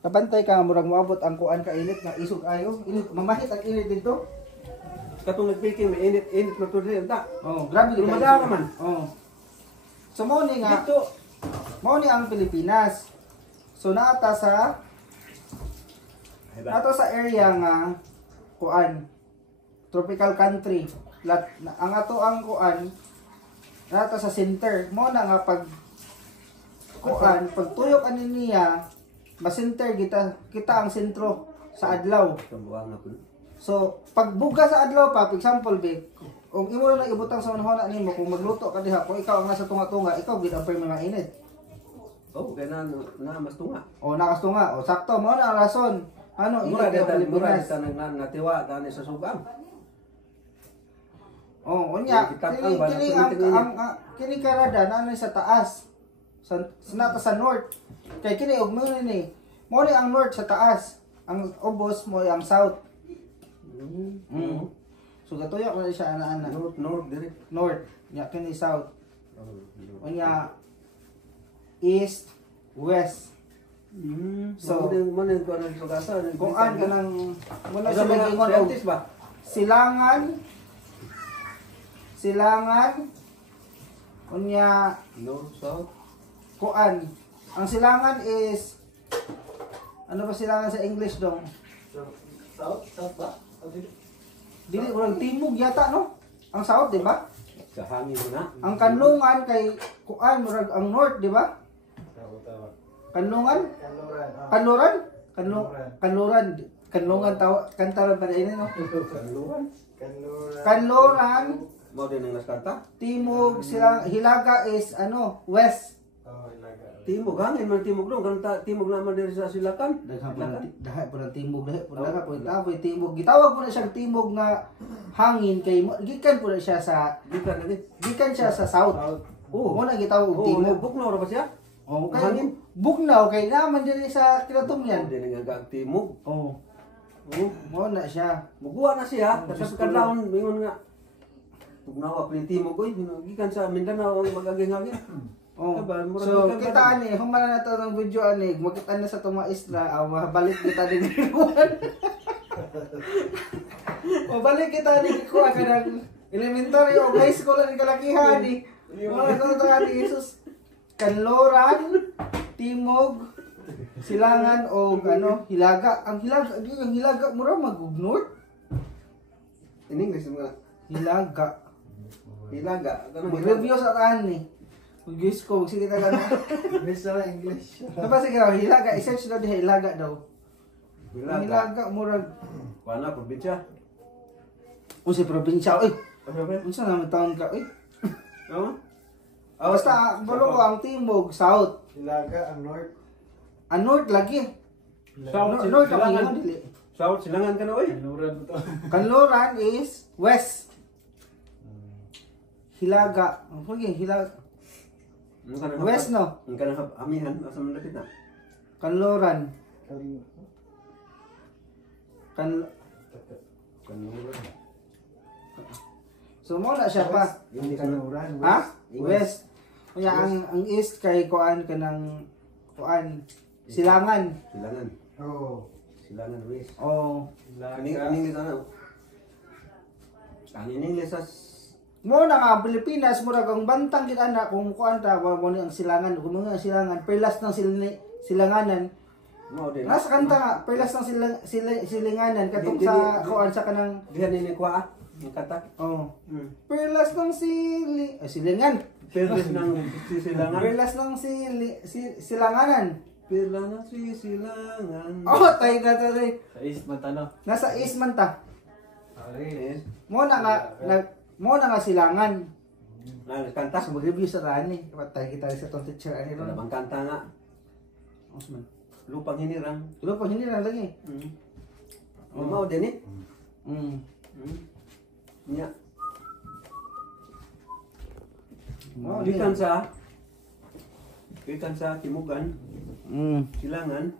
Kapantay ka murag moabot ang kuan ka init nga isog ayo. Init mamahit ang init dito. Katong nagpiking may init na to din ta. Oh, grabe Pero madara man. Oh. So mo ni nga Dito. mo ni ang Pilipinas. So naata sa area nga kuan tropical country. Ang ato ang kuan naata sa center. Mo na nga pag kuan pagtuyok ani niya ma-center kita ang sentro sa adlaw. So, pag buga sa adlaw pa, for example, kung imo na ibutang sa manhona nimo kung magluto ka diha, kung ikaw ang nasa tunga-tunga, ikaw gid ang permi mainit. Oh, kaya na mas tunga. O nakas tunga, o sakto mo na ang rason. Ano, Mura init ang Pilipinas. dito natiwa gani sa sugang. Oh, unya, Kitakang ba, kini karada na sa taas. Sa north. Kay kini og mo ni. Mo ni ang north sa taas. Ang ubos mo ang south. So gatuya ko na siya ana-ana. North dire. North, nya kini south. Unya east, west. So man ko na sa Kung an ka nang muna sa sa mga gingon og scientist ba? silangan unya North, south. kuan. Ang silangan is ano ba silangan sa English dong? South ba? Dili urang timog yata no? Ang south, di ba? Sa hangin mo na. Ang kanlungan kay kuan murag ang north, di ba? Kanlungan? Kanluran? Kanlungan kantaran pa din no? Kanluran, Mo din ang naskanta. timog, silang hilaga is ano, west. Timog hangin man timog dong kan timog naman diri sa silakan. Dahay po ng timog, dahay po ng timog. Gitawag po na siyang timog nga hangin kay gikan po na siya sa gikan siya sa south. Mo na gitawag og timog. Buknaw ra ba siya? Oh, kay Hangin? bugnaw kay naman diri sa Kiratum yan. Din nga timog. Oh, mo na siya. Muguwa na siya, kasi kadlawon mingon nga. Bugnaw pa ni timog oy, gikan sa Mindanao ang magaging-aging. Oh. So kita ani, humana na to ng video ani, makita na sa tong mga isla, mabalik kita din kuan. Mabalik kita ni kuan kanang elementary o high school ni kalakihan ni. Wala to ni Jesus. Kanloran, timog, silangan o ano, hilaga. Ang hilaga mura mag-north. In English mo. Hilaga. Mag-review sa taan ni. Guys ko, sige ta gana. English na English. Tapos sige, hilaga, i-search daw diha hilaga daw. Hilaga murag Wala probinsya. unsa probinsya oy. Ano ba? Unsa naman taon ka oy? No? Basta bulo ko ang timog, south. Hilaga ang north. Ang north lagi. South, North ang silangan. ingon dili. South, silangan ka na oy. Kanuran mo to. Kanloran is west. Hilaga. Ang hilaga. West no. Ang kanang amihan, asa man lapit na. Kanloran. Kanuran. So mo na siya pa. Yung Kanuran. Ha? West. Kaya ang east kay kuan kanang kuan silangan. Silangan. Oh. Silangan west. Oh. Kaning English ano? Ang English as Mo na nga Pilipinas murag ang bantang gid ana kung kuan ta mo ni ang silangan kung mga silangan perlas ng silanganan. mo din. Nasa kanta nga perlas ng silinganan katong sa kuan sa kanang Dihan ni kuha ang kata. oh. Perlas ng silingan. Perlas ng sisilangan. Perlas ng silanganan. Perlas ng sisilangan. Oh, tay na tay. Sa East Montano. Nasa east man ta. Okay. Mo na nga silangan. Nagkanta. So mag-review sa rani. Patay kita sa tong teacher ani Ano ron. bang kanta nga? Osman. Lupang hinirang. Tulo pa hindi na lagi. Mo din eh. Nya. Mo Gikan sa Timugan, Silangan,